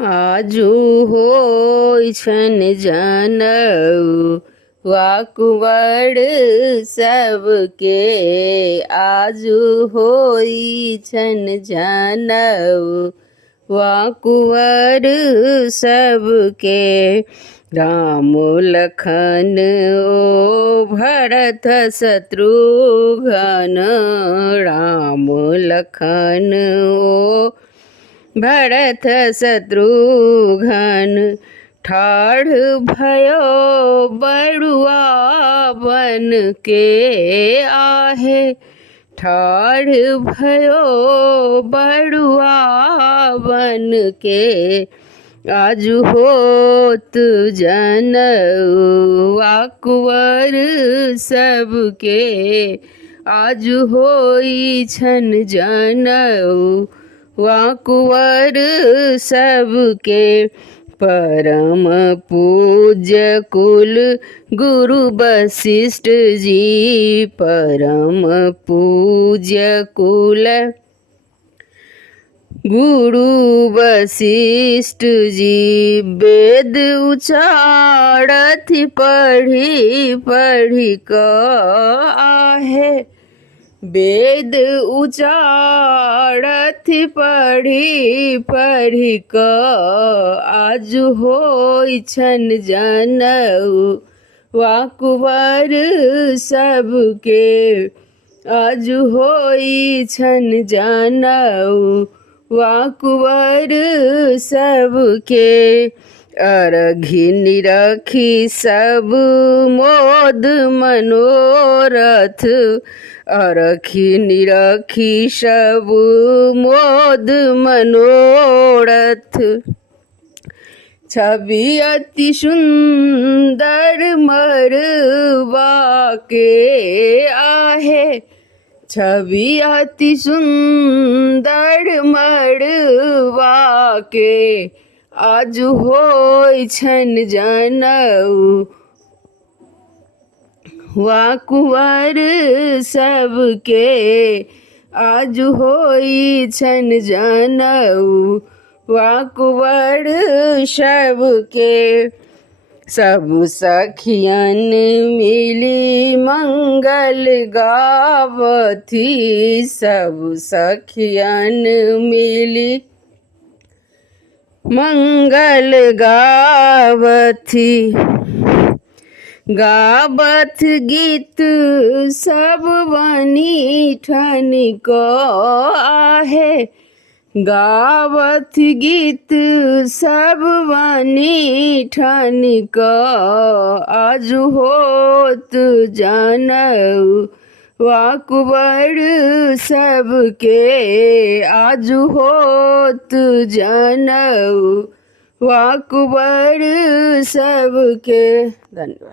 आजू होय छन जनऊ वाकुवड़ सबके। आजू होय छन जनऊ वाकुवड़ सबके। राम लखन ओ भरत शत्रुघ्न। राम लखन ओ भरत शत्रुघ्न। ठाढ़ भयो बड़ुआ बन के आहे। ठाढ़ भयो बड़ुआ बन के। आजू होत जनऊ वाकुवड़ सबके। आजू होय छन जनऊ वाकुवड़ सबके। परम पूज्य कुल गुरु वशिष्ठ जी। परम पूज्य कुल गुरु वशिष्ठ जी। वेद उचारत पढ़ी पढ़ी क आहे। वेद उचारत पढ़ी पढ़ी क। आजू होय छन जनऊ वाकुवड़ सबके। आजू होय छन जनऊ वाकुवड़ सबके। अरघि निरखी सब मोद मनोरथ। अरखी निरखी सब मोद मनोरथ। छवि अति सुंदर मरवा के आहे। छवि अति सुंदर मरवा के। आजू होय छन जनऊ वाकुवड़ सबके। आजू होय छन जनऊ वाकुवड़ सबके। सब सखियन मिली मंगल गावथी। सब सखियन मिली मंगल गावथी। गावथ गीत सब बनी ठन को आहे। गावथ गीत सब बनी ठन क। आजू होत जनऊ वाकुवड़ सबके। आजू होत जनऊ वाकुवड़ सबके। धन्यवाद।